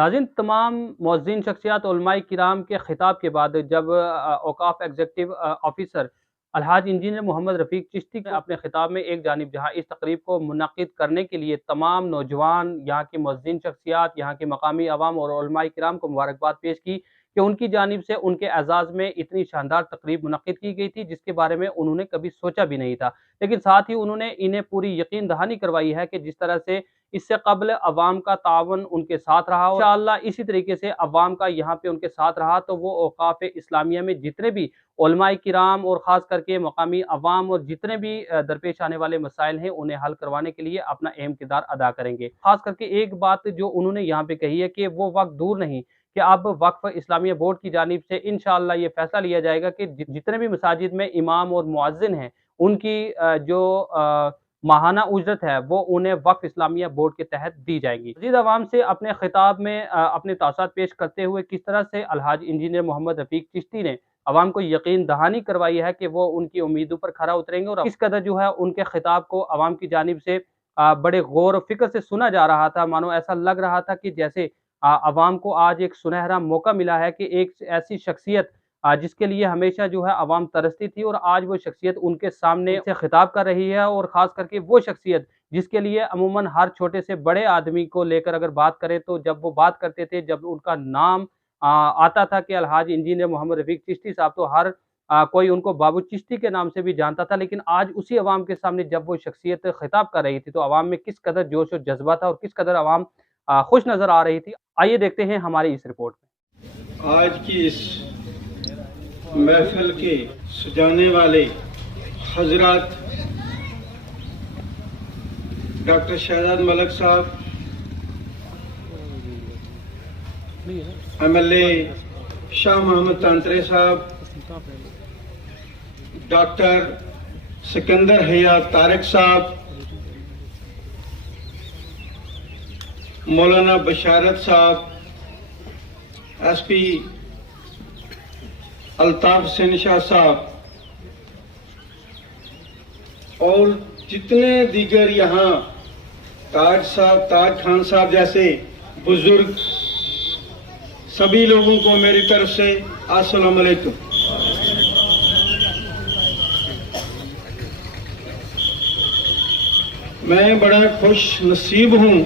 नाज़रीन, तमाम मुअज़्ज़िन शख्सियात उलमाए किराम के खिताब के बाद जब औक़ाफ़ executive officer Alhaj engineer Mohammad रफ़ीक चिश्ती ने अपने खिताब में एक जानिब जहाँ इस तक़रीब को मुनक़्क़िद करने के लिए तमाम नौजवान, यहाँ के मुअज़्ज़िन शख्सियात, यहाँ के मक़ामी अवाम और उलमाए किराम को मुबारकबाद पेश की कि उनकी जानिब से उनके एज़ाज़ में इतनी शानदार तक़रीब मुनक़्क़िद की गई थी, जिसके बारे में उन्होंने कभी सोचा भी नहीं था। लेकिन साथ ही उन्होंने इन्हें पूरी यकीन दहानी करवाई है कि जिस तरह से इससे क़ब्ल अवाम का ताअवुन उनके साथ रहा और इंशाअल्लाह इसी तरीके से अवाम का यहाँ पे उनके साथ रहा, तो वो औक़ाफ़ इस्लामिया में जितने भी उलमाए किराम और ख़ास करके मक़ामी अवाम और जितने भी दरपेश आने वाले मसाइल हैं, उन्हें हल करवाने के लिए अपना अहम किरदार अदा करेंगे। ख़ास करके एक बात जो उन्होंने यहाँ पे कही है कि वो वक़्त दूर नहीं कि अब वक़्फ़ इस्लामिया बोर्ड की जानिब से इंशाअल्लाह ये फ़ैसला लिया जाएगा कि जितने भी मसाजिद में इमाम और मुअज़्ज़िन हैं, उनकी माहाना उजरत है वो उन्हें वक़्फ़ इस्लामिया बोर्ड के तहत दी जाएगी। मज़ीद अवाम से अपने खिताब में अपने तासुरात पेश करते हुए किस तरह से अलहाज इंजीनियर मोहम्मद रफ़ीक चिश्ती ने अवाम को यकीन दहानी करवाई है कि वो उनकी उम्मीदों पर खरा उतरेंगे और किस कदर जो है उनके खिताब को अवाम की जानिब से बड़े गौर और फ़िक्र से सुना जा रहा था। मानो ऐसा लग रहा था कि जैसे अवाम को आज एक सुनहरा मौका मिला है कि एक ऐसी शख्सियत जिसके लिए हमेशा जो है अवाम तरसती थी और आज वो शख्सियत उनके सामने से खिताब कर रही है और ख़ास करके वो शख्सियत जिसके लिए अमूमन हर छोटे से बड़े आदमी को लेकर अगर बात करें तो जब वो बात करते थे, जब उनका नाम आता था कि अलहाज इंजीनियर मोहम्मद रफ़ीक चिश्ती साहब, तो हर कोई उनको बाबू चिश्ती के नाम से भी जानता था। लेकिन आज उसी अवाम के सामने जब वो शख्सियत खिताब कर रही थी, तो अवाम में किस कदर जोश और जज़्बा था और किस कदर अवाम खुश नज़र आ रही थी। आइए देखते हैं हमारी इस रिपोर्ट में। आज की इस महफिल के सजाने वाले हजरात डॉक्टर शहजाद मलिक साहब, MLA शाह मोहम्मद तांतरे साहब, डॉक्टर सिकंदर हयात तारिक साहब, मौलाना बशारत साहब, SP अल्ताफ हुसैन शाह साहब और जितने दीगर यहाँ ताज साहब, ताज खान साहब जैसे बुजुर्ग, सभी लोगों को मेरी तरफ से अस्सलाम वालेकुम। मैं बड़ा खुश नसीब हूँ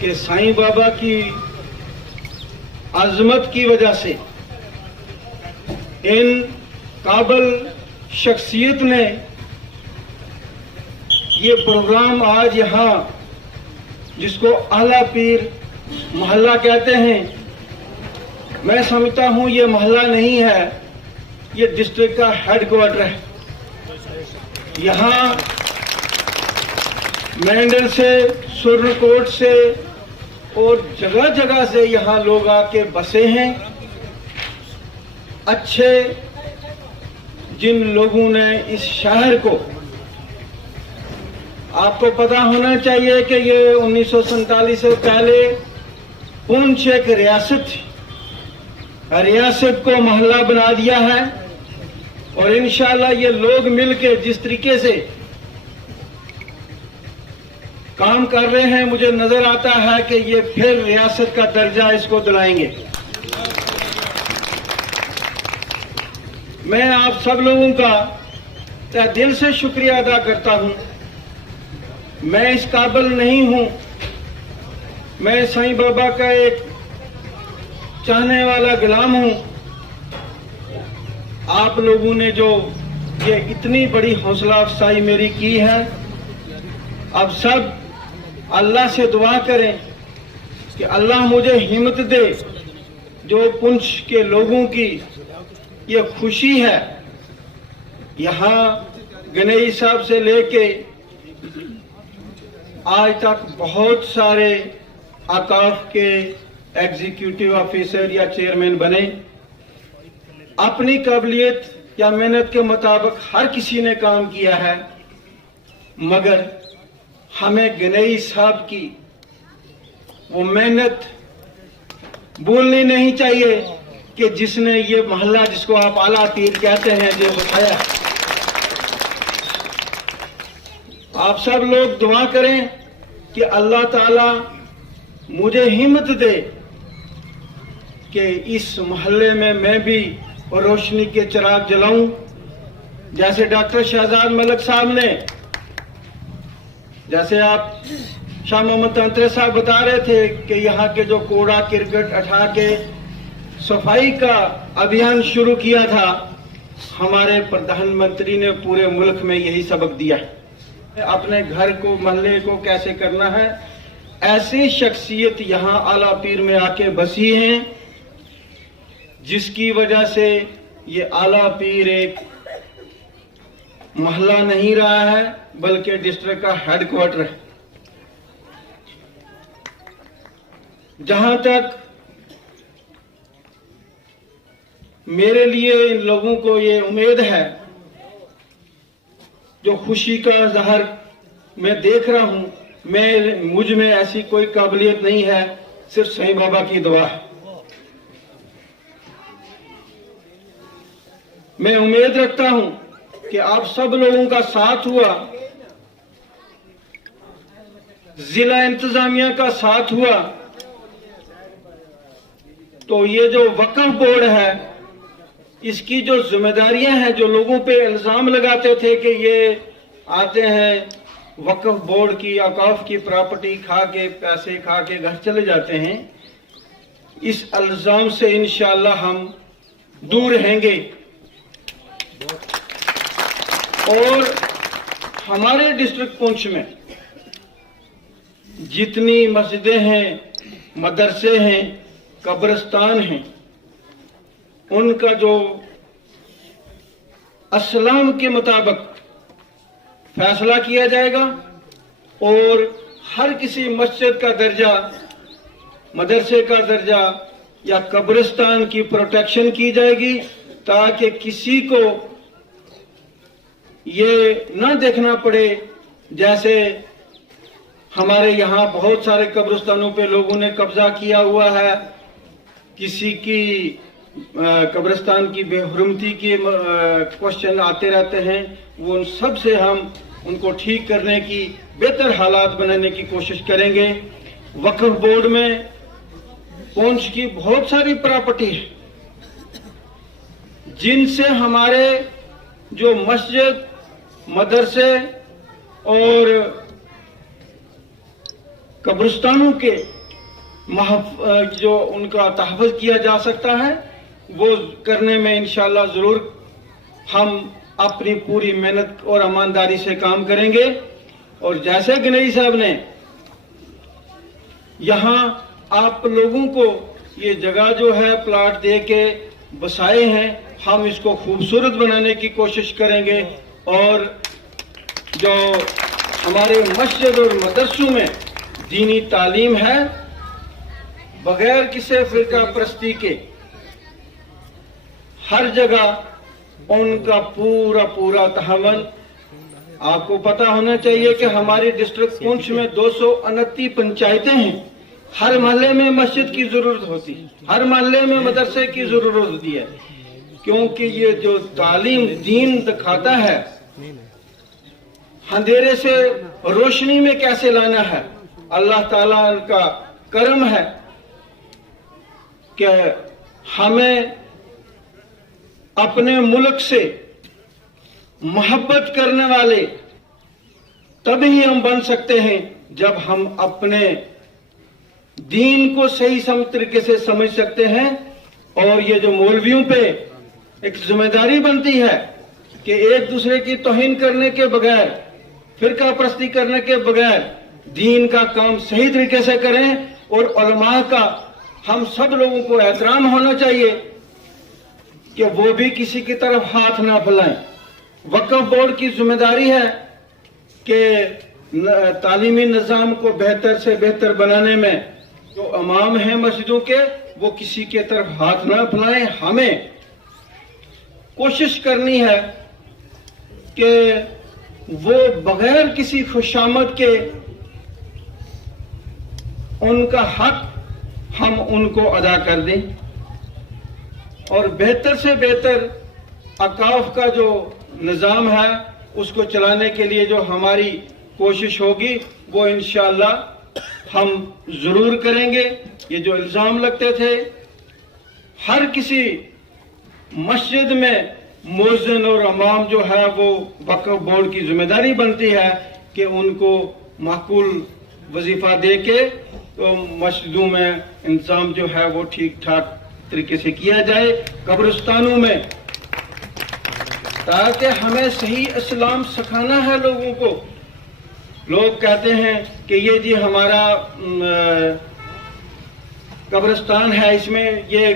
कि साईं बाबा की अजमत की वजह से इन काबिल शख्सियत ने ये प्रोग्राम आज यहाँ, जिसको आला पीर मोहल्ला कहते हैं, मैं समझता हूँ ये मोहल्ला नहीं है, ये डिस्ट्रिक्ट का हेडक्वार्टर है। यहाँ मेंढर से, सुरनकोट से और जगह जगह से यहाँ लोग आके बसे हैं। अच्छे जिन लोगों ने इस शहर को, आपको पता होना चाहिए कि ये 1947 से पहले पुंछ एक रियासत थी, रियासत को मोहल्ला बना दिया है और इंशाअल्लाह ये लोग मिलकर जिस तरीके से काम कर रहे हैं, मुझे नजर आता है कि ये फिर रियासत का दर्जा इसको दिलाएंगे। मैं आप सब लोगों का तहे दिल से शुक्रिया अदा करता हूं। मैं इस काबिल नहीं हूं, मैं साईं बाबा का एक चाहने वाला गुलाम हूं। आप लोगों ने जो ये इतनी बड़ी हौसला अफजाई मेरी की है, अब सब अल्लाह से दुआ करें कि अल्लाह मुझे हिम्मत दे। जो पुंछ के लोगों की ये खुशी है, यहाँ गनई साहब से लेके आज तक बहुत सारे औक़ाफ़ के एग्जीक्यूटिव ऑफिसर या चेयरमैन बने। अपनी काबिलियत या मेहनत के मुताबिक हर किसी ने काम किया है, मगर हमें गनई साहब की वो मेहनत भूलनी नहीं चाहिए कि जिसने ये मोहल्ला, जिसको आप आला पीर कहते हैं, जो बताया। आप सब लोग दुआ करें कि अल्लाह ताला मुझे हिम्मत दे कि इस मोहल्ले में मैं भी रोशनी के चिराग जलाऊं, जैसे डॉक्टर शहजाद मलिक साहब ने, जैसे आप शाह मोहम्मद तंत्रे साहब बता रहे थे कि यहाँ के जो कूड़ा किरकट उठा के सफाई का अभियान शुरू किया था, हमारे प्रधानमंत्री ने पूरे मुल्क में यही सबक दिया है। अपने घर को, मोहल्ले को कैसे करना है, ऐसी शख्सियत यहाँ आला पीर में आके बसी हैं, जिसकी वजह से ये आला पीर एक मोहल्ला नहीं रहा है बल्कि डिस्ट्रिक्ट का हेडक्वार्टर है। जहां तक मेरे लिए इन लोगों को ये उम्मीद है, जो खुशी का ज़हर मैं देख रहा हूं, मुझ में ऐसी कोई काबिलियत नहीं है, सिर्फ साईं बाबा की दुआ है। मैं उम्मीद रखता हूं कि आप सब लोगों का साथ हुआ, जिला इंतजामिया का साथ हुआ, तो ये जो वक्फ बोर्ड है, इसकी जो जिम्मेदारियां हैं, जो लोगों पे इल्जाम लगाते थे कि ये आते हैं वक्फ बोर्ड की औकाफ की प्रॉपर्टी खा के, पैसे खा के घर चले जाते हैं, इस इल्जाम से इंशाअल्लाह हम दूर रहेंगे। और हमारे डिस्ट्रिक्ट पुंछ में जितनी मस्जिदें हैं, मदरसे हैं, कब्रिस्तान हैं, उनका जो इस्लाम के मुताबिक फैसला किया जाएगा और हर किसी मस्जिद का दर्जा, मदरसे का दर्जा या कब्रिस्तान की प्रोटेक्शन की जाएगी, ताकि किसी को ये न देखना पड़े जैसे हमारे यहाँ बहुत सारे कब्रिस्तानों पे लोगों ने कब्जा किया हुआ है, किसी की कब्रिस्तान की बेहुरमती के क्वेश्चन आते रहते हैं। वो उन सब से हम उनको ठीक करने की, बेहतर हालात बनाने की कोशिश करेंगे। वक्फ बोर्ड में पुंछ की बहुत सारी प्रॉपर्टी है, जिनसे हमारे जो मस्जिद, मदरसे और कब्रिस्तानों के जो उनका तहफ़्फ़ुज़ किया जा सकता है, वो करने में इंशाअल्लाह जरूर हम अपनी पूरी मेहनत और ईमानदारी से काम करेंगे। और जैसे गनई साहब ने यहाँ आप लोगों को ये जगह जो है प्लाट दे के बसाए हैं, हम इसको खूबसूरत बनाने की कोशिश करेंगे। और जो हमारे मस्जिद और मदरसों में दीनी तालीम है, बगैर किसी फिरका परस्ती के हर जगह उनका पूरा पूरा तहव्वुन। आपको पता होना चाहिए कि हमारी डिस्ट्रिक्ट पुंछ में 229 पंचायतें हैं। हर मोहल्ले में मस्जिद की जरूरत होती है, हर मोहल्ले में मदरसे की जरूरत होती है, क्योंकि ये जो तालीम दीन दिखाता है, अंधेरे से रोशनी में कैसे लाना है। अल्लाह ताला का करम है कि हमें अपने मुल्क से मोहब्बत करने वाले तभी हम बन सकते हैं जब हम अपने दीन को सही तरीके से समझ सकते हैं। और ये जो मौलवियों पे एक जिम्मेदारी बनती है कि एक दूसरे की तौहीन करने के बगैर, फिरका परस्ती करने के बगैर दीन का काम सही तरीके से करें। और उलमा का हम सब लोगों को एहतराम होना चाहिए कि वो भी किसी की तरफ हाथ ना फैलाएं। वक्फ बोर्ड की जिम्मेदारी है कि तालीमी निज़ाम को बेहतर से बेहतर बनाने में जो इमाम हैं मस्जिदों के, वो किसी के तरफ हाथ ना फैलाएं। हमें कोशिश करनी है कि वो बगैर किसी खुशामद के उनका हक हम उनको अदा कर दें। और बेहतर से बेहतर औकाफ का जो निज़ाम है उसको चलाने के लिए जो हमारी कोशिश होगी वो इंशाअल्लाह हम जरूर करेंगे। ये जो इल्जाम लगते थे, हर किसी मस्जिद में मुअज्जिन और इमाम जो है वो वक्फ बोर्ड की जिम्मेदारी बनती है कि उनको माकूल वजीफा दे के तो मस्जिदों में इंतजाम जो है वो ठीक ठाक तरीके से किया जाए, कब्रिस्तानों में, ताकि हमें सही इस्लाम सिखाना है लोगों को। लोग कहते हैं कि ये जी हमारा कब्रिस्तान है, इसमें ये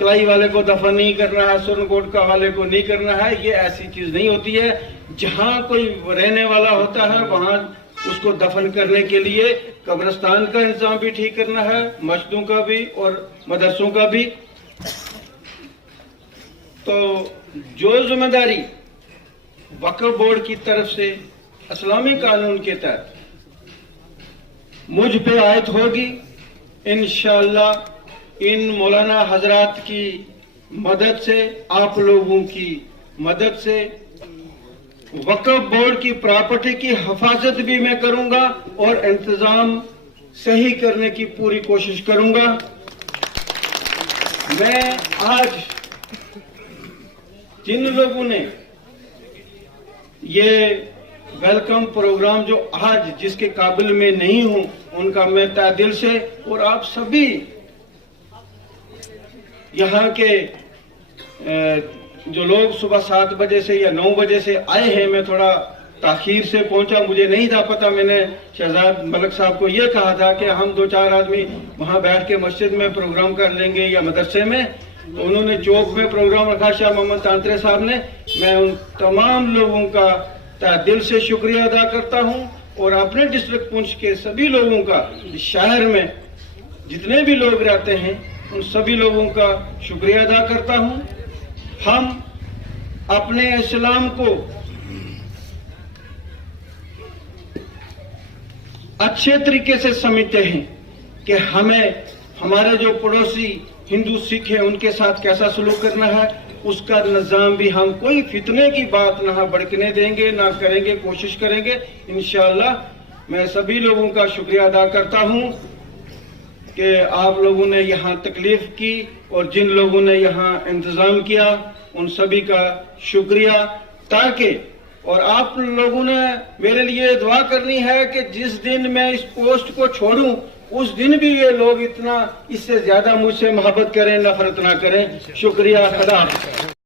कलाई वाले को दफन नहीं करना है, सुरनकोट का वाले को नहीं करना है। ये ऐसी चीज नहीं होती है। जहां कोई रहने वाला होता है वहां उसको दफन करने के लिए कब्रिस्तान का इंतजाम भी ठीक करना है, मस्जिदों का भी और मदरसों का भी। तो जो जिम्मेदारी वक्फ बोर्ड की तरफ से इस्लामी कानून के तहत मुझ पे आयत होगी, इंशाअल्लाह इन मौलाना हजरात की मदद से, आप लोगों की मदद से वक्फ बोर्ड की प्रॉपर्टी की हिफाजत भी मैं करूंगा और इंतजाम सही करने की पूरी कोशिश करूंगा। मैं आज जिन लोगों ने ये वेलकम प्रोग्राम जो आज जिसके काबिल में नहीं हूं, उनका मैं तहे दिल से, और आप सभी यहाँ के जो लोग सुबह 7 बजे से या 9 बजे से आए हैं, मैं थोड़ा ताखीर से पहुंचा, मुझे नहीं था पता। मैंने शहजाद मलक साहब को ये कहा था कि हम 2-4 आदमी वहां बैठ के मस्जिद में प्रोग्राम कर लेंगे या मदरसे में, तो उन्होंने चौक में प्रोग्राम रखा शाह मोहम्मद तांत्रे साहब ने। मैं उन तमाम लोगों का तहे दिल से शुक्रिया अदा करता हूं और अपने डिस्ट्रिक्ट पुंछ के सभी लोगों का, इस शहर में जितने भी लोग रहते हैं उन सभी लोगों का शुक्रिया अदा करता हूं। हम अपने इस्लाम को अच्छे तरीके से समझते हैं कि हमें हमारे जो पड़ोसी हिंदू सिख हैं उनके साथ कैसा सलूक करना है, उसका निजाम भी हम कोई फितने की बात ना भड़कने देंगे, ना करेंगे, कोशिश करेंगे इंशाअल्लाह। मैं सभी लोगों का शुक्रिया अदा करता हूं कि आप लोगों ने यहाँ तकलीफ की और जिन लोगों ने यहाँ इंतजाम किया उन सभी का शुक्रिया। ताकि और आप लोगों ने मेरे लिए दुआ करनी है कि जिस दिन मैं इस पोस्ट को छोड़ूं उस दिन भी ये लोग इतना इससे ज्यादा मुझसे मोहब्बत करें, नफरत ना करें। शुक्रिया। खुदा हाफ़िज़।